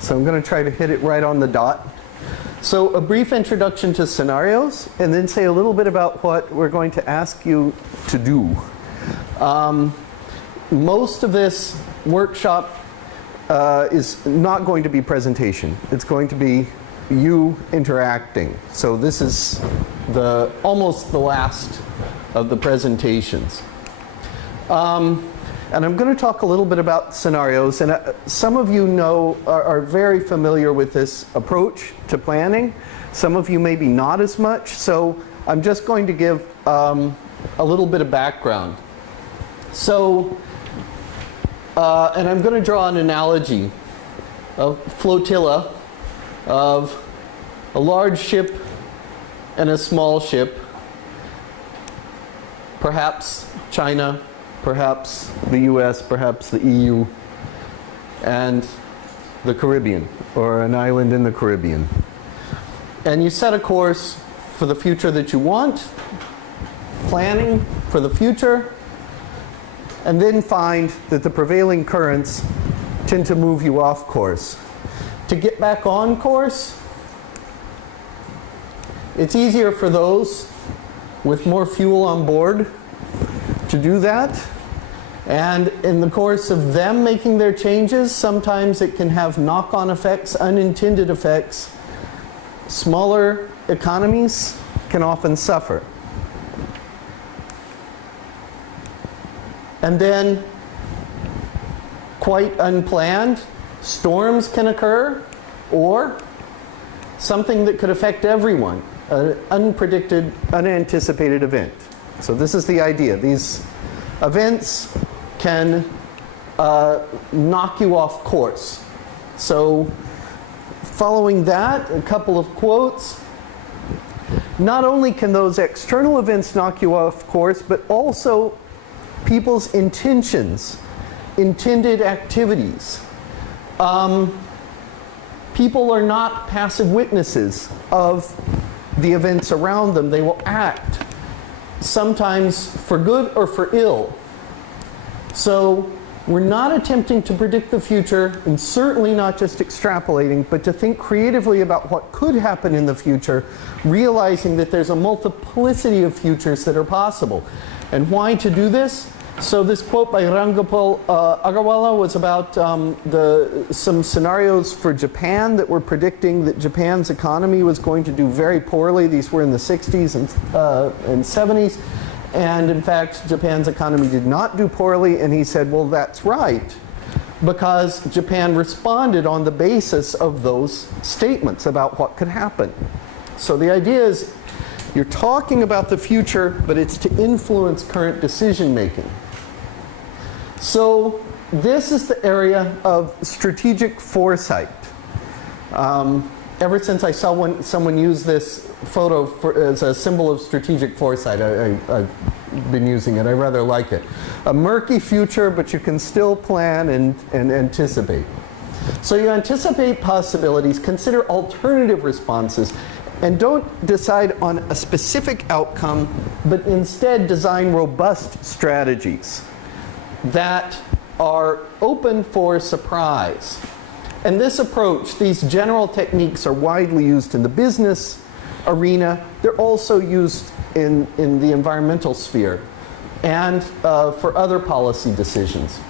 So I'm going to try to hit it right on the dot. So a brief introduction to scenarios, and then say a little bit about what we're going to ask you to do. Most of this workshop is not going to be presentation. It's going to be you interacting. So this is almost the last of the presentations. And I'm going to talk a little bit about scenarios, and some of you are very familiar with this approach to planning. Some of you maybe not as much, so I'm just going to give a little bit of background. So, and I'm going to draw an analogy of flotilla of a large ship and a small ship, perhaps China, perhaps the US, perhaps the EU, and the Caribbean, or an island in the Caribbean. And you set a course for the future that you want, planning for the future, and then find that the prevailing currents tend to move you off course. To get back on course, it's easier for those with more fuel on board to do that. And in the course of them making their changes, sometimes it can have knock-on effects, unintended effects. Smaller economies can often suffer. And then, quite unplanned, storms can occur, or something that could affect everyone, an unpredicted, unanticipated event. So this is the idea. These events can knock you off course. So following that, a couple of quotes. Not only can those external events knock you off course, but also people's intentions, intended activities. People are not passive witnesses of the events around them. They will act, sometimes for good or for ill. So we're not attempting to predict the future, and certainly not just extrapolating, but to think creatively about what could happen in the future, realizing that there's a multiplicity of futures that are possible. And why to do this? So this quote by Rangapal Agarwala was about some scenarios for Japan that were predicting that Japan's economy was going to do very poorly. These were in the 60s and 70s. And in fact, Japan's economy did not do poorly, and he said, well, that's right, because Japan responded on the basis of those statements about what could happen. So the idea is, you're talking about the future, but it's to influence current decision making. So this is the area of strategic foresight. Ever since I saw someone use this photo as a symbol of strategic foresight, I've been using it. I rather like it. A murky future, but you can still plan and anticipate. So you anticipate possibilities, consider alternative responses, and don't decide on a specific outcome, but instead design robust strategies that are open for surprise. And this approach, these general techniques, are widely used in the business arena. They're also used in the environmental sphere and for other policy decisions.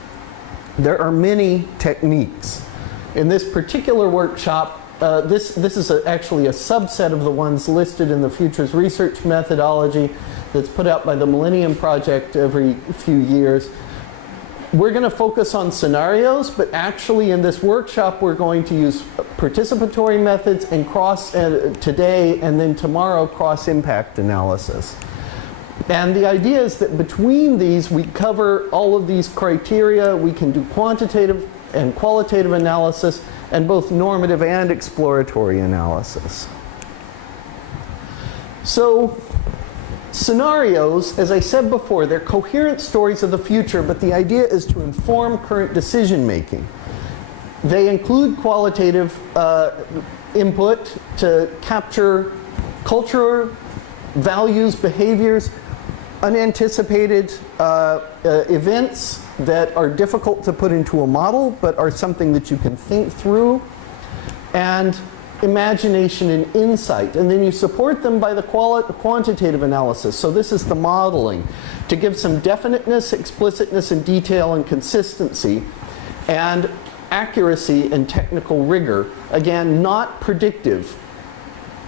There are many techniques. In this particular workshop, this is actually a subset of the ones listed in the Futures Research Methodology that's put out by the Millennium Project every few years. We're going to focus on scenarios, but actually in this workshop we're going to use participatory methods and today and then tomorrow cross-impact analysis. And the idea is that between these we cover all of these criteria. We can do quantitative and qualitative analysis and both normative and exploratory analysis. So scenarios, as I said before, they're coherent stories of the future, but the idea is to inform current decision making. They include qualitative input to capture culture, values, behaviors, unanticipated events, that are difficult to put into a model, but are something that you can think through, and imagination and insight. And then you support them by the quantitative analysis. So this is the modeling, to give some definiteness, explicitness, and detail and consistency, and accuracy and technical rigor. Again, not predictive.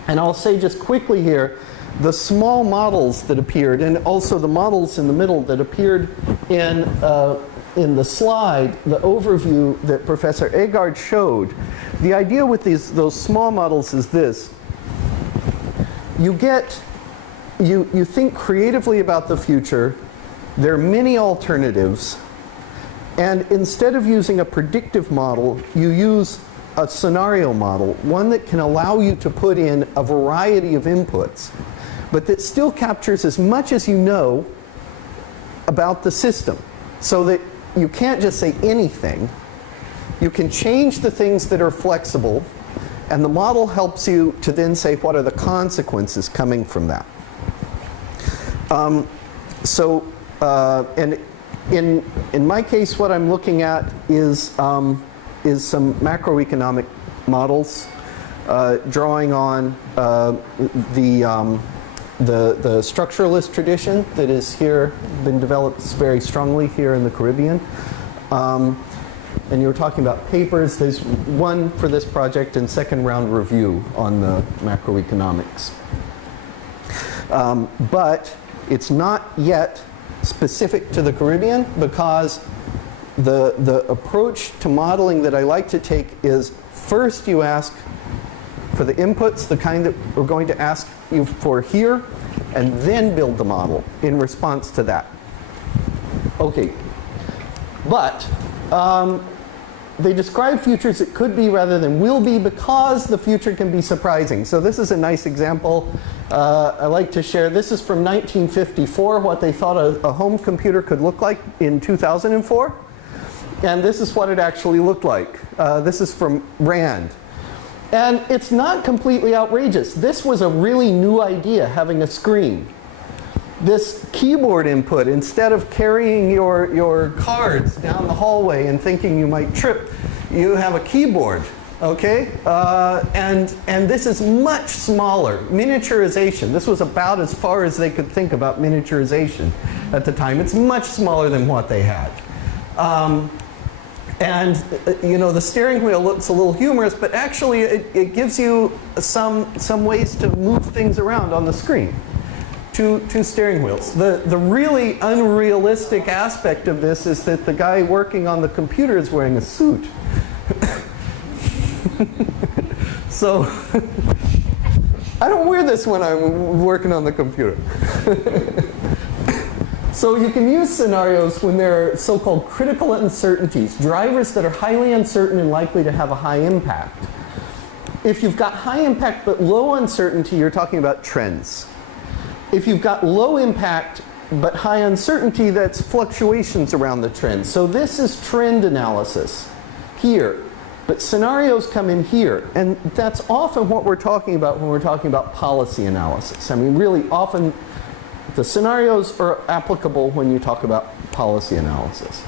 And I'll say just quickly here, the small models that appeared, and also the models in the middle that appeared in the slide, the overview that Professor Agard showed, the idea with those small models is this. You think creatively about the future, there are many alternatives, and instead of using a predictive model, you use a scenario model, one that can allow you to put in a variety of inputs, but that still captures as much as you know about the system, so that you can't just say anything. You can change the things that are flexible, and the model helps you to then say what are the consequences coming from that. And in my case, what I'm looking at is some macroeconomic models, drawing on the structuralist tradition that is here, been developed very strongly here in the Caribbean. And you were talking about papers. There's one for this project and second round review on the macroeconomics. But it's not yet specific to the Caribbean, because the approach to modeling that I like to take is, first you ask for the inputs, the kind that we're going to ask you for here, and then build the model in response to that. Okay, but they describe futures that could be rather than will be, because the future can be surprising. So this is a nice example I like to share. This is from 1954, what they thought a home computer could look like in 2004. And this is what it actually looked like. This is from RAND. And it's not completely outrageous. This was a really new idea, having a screen. This keyboard input, instead of carrying your cards down the hallway and thinking you might trip, you have a keyboard, okay? And this is much smaller. Miniaturization. This was about as far as they could think about miniaturization at the time. It's much smaller than what they had. And you know, the steering wheel looks a little humorous, but actually it gives you some ways to move things around on the screen. Two steering wheels. The really unrealistic aspect of this is that the guy working on the computer is wearing a suit. So I don't wear this when I'm working on the computer. So you can use scenarios when there are so-called critical uncertainties, drivers that are highly uncertain and likely to have a high impact. If you've got high impact but low uncertainty, you're talking about trends. If you've got low impact but high uncertainty, that's fluctuations around the trend. So this is trend analysis here, but scenarios come in here. And that's often what we're talking about when we're talking about policy analysis. I mean, really often the scenarios are applicable when you talk about policy analysis.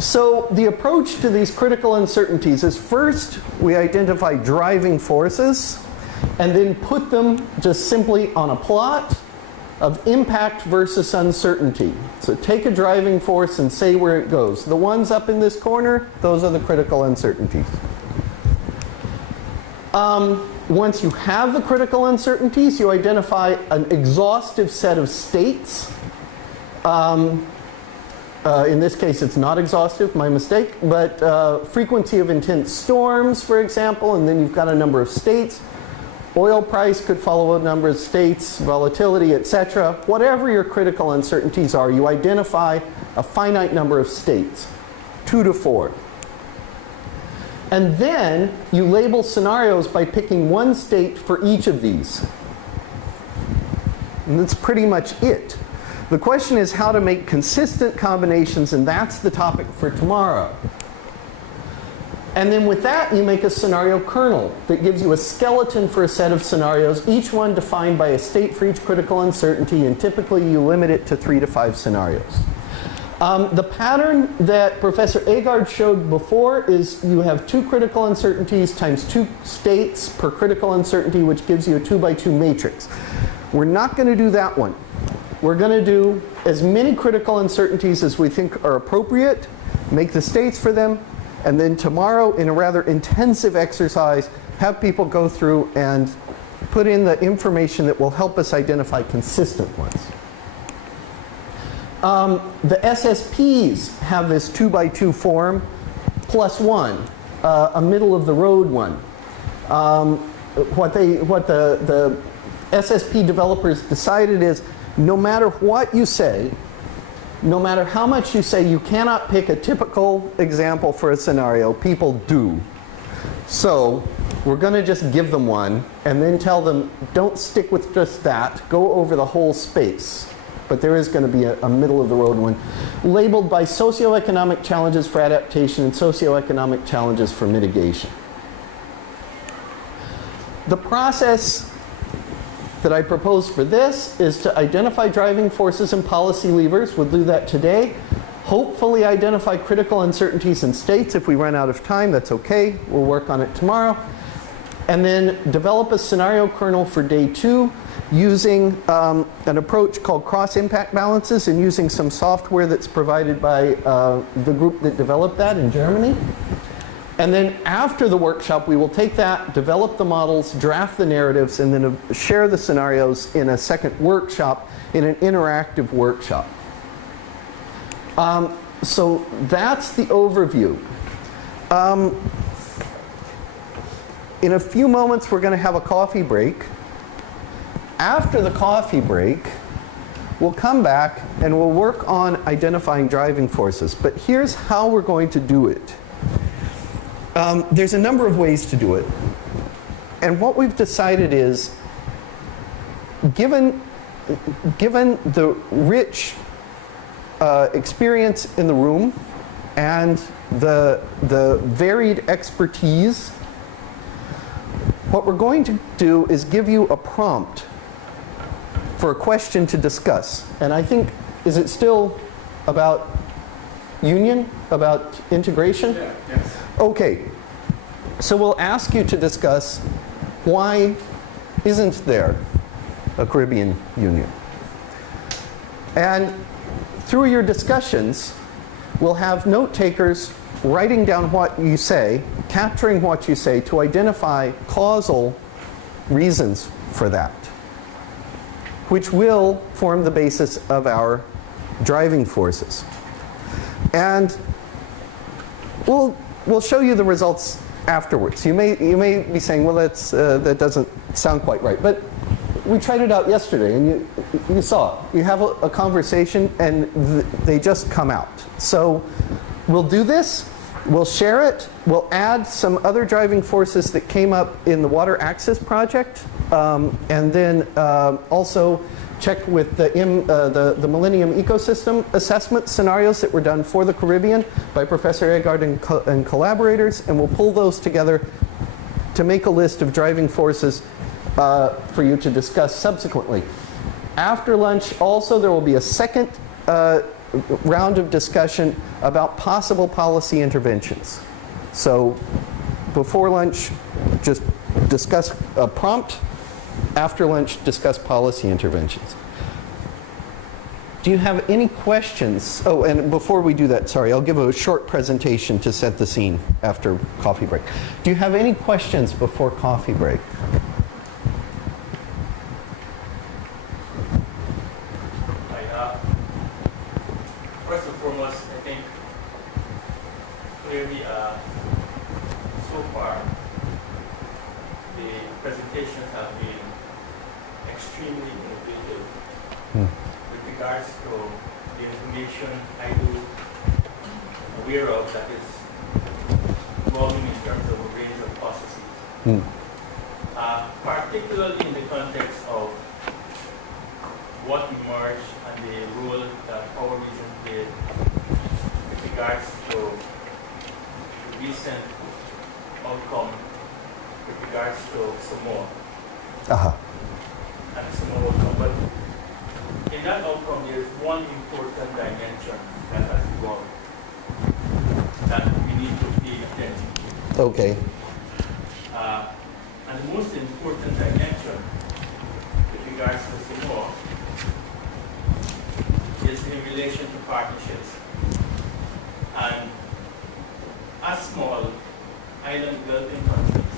So the approach to these critical uncertainties is, first we identify driving forces, and then put them just simply on a plot of impact versus uncertainty. So take a driving force and say where it goes. The ones up in this corner, those are the critical uncertainties. Once you have the critical uncertainties, you identify an exhaustive set of states. In this case, it's not exhaustive, my mistake, but frequency of intense storms, for example, and then you've got a number of states. Oil price could follow a number of states, volatility, etc. Whatever your critical uncertainties are, you identify a finite number of states, 2 to 4. And then you label scenarios by picking one state for each of these. And that's pretty much it. The question is how to make consistent combinations, and that's the topic for tomorrow. And then with that, you make a scenario kernel that gives you a skeleton for a set of scenarios, each one defined by a state for each critical uncertainty, and typically you limit it to 3 to 5 scenarios. The pattern that Professor Agard showed before is you have 2 critical uncertainties times 2 states per critical uncertainty, which gives you a 2x2 matrix. We're not going to do that one. We're going to do as many critical uncertainties as we think are appropriate, make the states for them, and then tomorrow, in a rather intensive exercise, have people go through and put in the information that will help us identify consistent ones. The SSPs have this 2x2 form plus 1, a middle of the road one. What the SSP developers decided is no matter what you say, no matter how much you say, you cannot pick a typical example for a scenario. People do. So we're going to just give them one and then tell them, don't stick with just that. Go over the whole space. But there is going to be a middle of the road one labeled by socioeconomic challenges for adaptation and socioeconomic challenges for mitigation. The process that I propose for this is to identify driving forces and policy levers. We'll do that today. Hopefully identify critical uncertainties in states. If we run out of time, that's okay. We'll work on it tomorrow. And then develop a scenario kernel for day 2 using an approach called cross-impact balances and using some software that's provided by the group that developed that in Germany. And then after the workshop, we will take that, develop the models, draft the narratives, and then share the scenarios in a second workshop, in an interactive workshop. So that's the overview. In a few moments, we're going to have a coffee break. After the coffee break, we'll come back and we'll work on identifying driving forces. But here's how we're going to do it. There's a number of ways to do it. And what we've decided is, given the rich experience in the room and the varied expertise, what we're going to do is give you a prompt for a question to discuss. And I think, is it still about union, about integration? Yeah, yes. Okay, so we'll ask you to discuss why isn't there a Caribbean Union? And through your discussions, we'll have note takers writing down what you say, capturing what you say to identify causal reasons for that, which will form the basis of our driving forces. And we'll show you the results afterwards. You may be saying, well, that doesn't sound quite right. But we tried it out yesterday, and you saw. You have a conversation, and they just come out. So we'll do this. We'll share it. We'll add some other driving forces that came up in the Water Access Project, and then also check with the Millennium Ecosystem Assessment scenarios that were done for the Caribbean by Professor Agard and collaborators, and we'll pull those together to make a list of driving forces for you to discuss subsequently. After lunch, also, there will be a second round of discussion about possible policy interventions. So before lunch, just discuss a prompt. After lunch, discuss policy interventions. Do you have any questions? Oh, and before we do that, sorry, I'll give a short presentation to set the scene after coffee break. Do you have any questions before coffee break? First and foremost, I think clearly so far the presentations have been extremely innovative with regards to the information I do aware of that is evolving in terms of a range of processes. Particularly in the context of what emerged and the role that our region played with regards to the recent outcome with regards to Samoa. Uh-huh. And Samoa outcome. But in that outcome, there is one important dimension that has evolved that we need to pay attention to. Okay. And the most important dimension with regards to Samoa is in relation to partnerships. And as small island developing countries,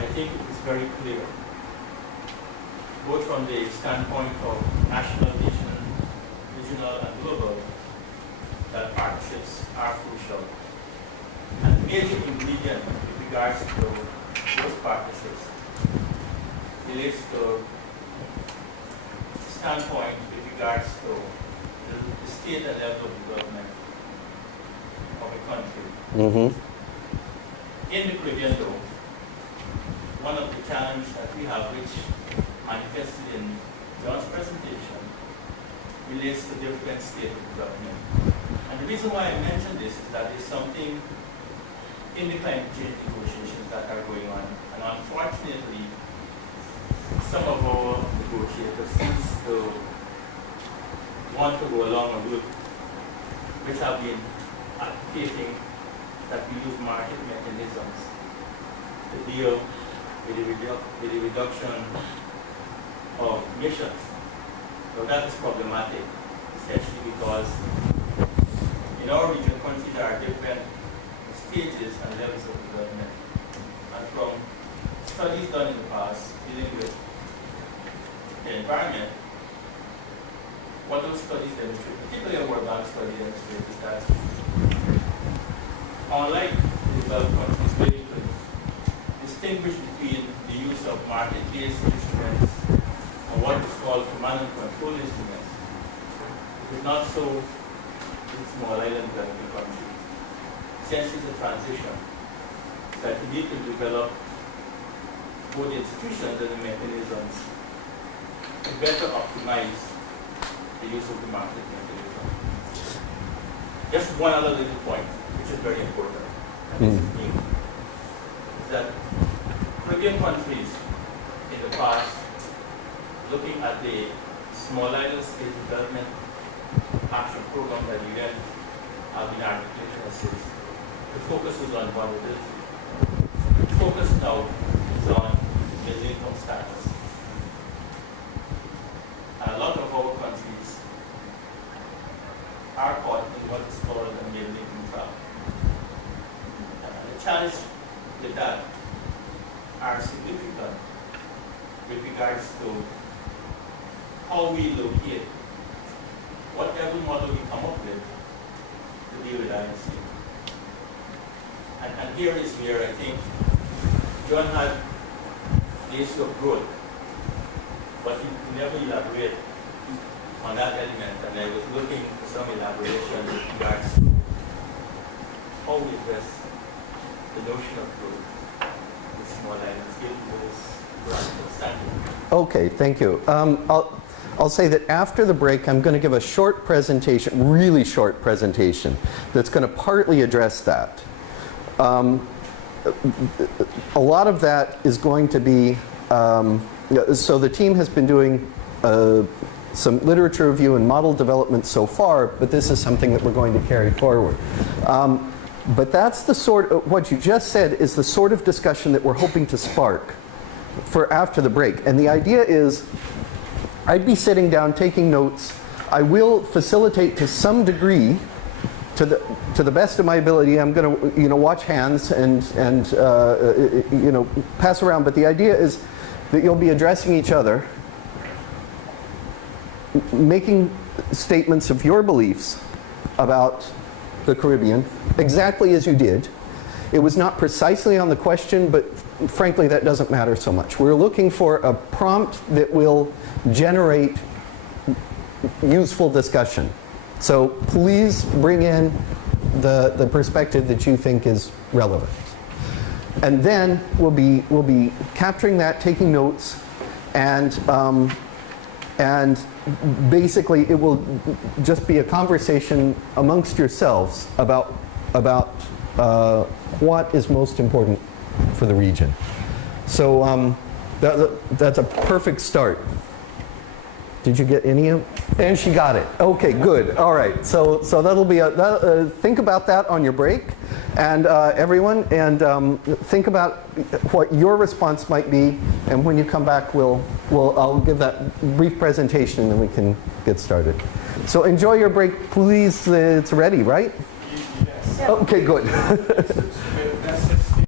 I think it is very clear, both from the standpoint of national, regional, and global, that partnerships are crucial. And the major ingredient with regards to those partnerships relates to standpoint with regards to the state and level of development of a country. Mm-hmm. In the Caribbean, though, one of the challenges that we have, which manifested in John's presentation, relates to different state of development. And the reason why I mention this is that there's something in the climate change negotiations that are going on. And unfortunately, some of our negotiators seem to want to go along a route which have been advocating that we use market mechanisms to deal with the reduction of emissions. So that is problematic, essentially because in our region, countries there are different stages and levels of development. And from studies done in the past dealing with the environment, what those studies demonstrate, particularly a World Bank study demonstrates, is that unlike the developed countries, where you could distinguish between the use of market-based instruments and what is called command and control instruments, it is not so in small island developing countries. Since it's a transition, that we need to develop both the institutions and the mechanisms to better optimize the use of the market mechanism. Just one other little point, which is very important, and this is new, is that Caribbean countries in the past, looking at the Small Island State Development Action Program that the UN have been articulated as is, the focus was on vulnerability. The focus now is on middle income status. And a lot of our countries are caught in what is called a middle income trap. And the challenge with that are significant with regards to how we locate whatever model we come up with to deal with INC. And here is where I think John had the issue of growth, but he never elaborated on that element, and I was looking for some elaboration with regards to how we address the notion of growth in small islands, given those practical standards. Okay, thank you. I'll say that after the break, I'm going to give a short presentation, really short presentation, that's going to partly address that. A lot of that is going to be, so the team has been doing some literature review and model development so far, but this is something that we're going to carry forward. But that's the sort of, what you just said is the sort of discussion that we're hoping to spark for after the break. And the idea is, I'd be sitting down taking notes. I will facilitate to some degree, to the best of my ability. I'm going to watch hands and pass around. But the idea is that you'll be addressing each other, making statements of your beliefs about the Caribbean, exactly as you did. It was not precisely on the question, but frankly, that doesn't matter so much. We're looking for a prompt that will generate useful discussion. So please bring in the perspective that you think is relevant. And then we'll be capturing that, taking notes, and basically it will just be a conversation amongst yourselves about what is most important for the region. So that's a perfect start. Did you get any of? And she got it. Okay, good. All right. So that'll be think about that on your break, and everyone, and think about what your response might be. And when you come back, I'll give that brief presentation, and then we can get started. So enjoy your break, please. It's ready, right? Yes. Okay, good.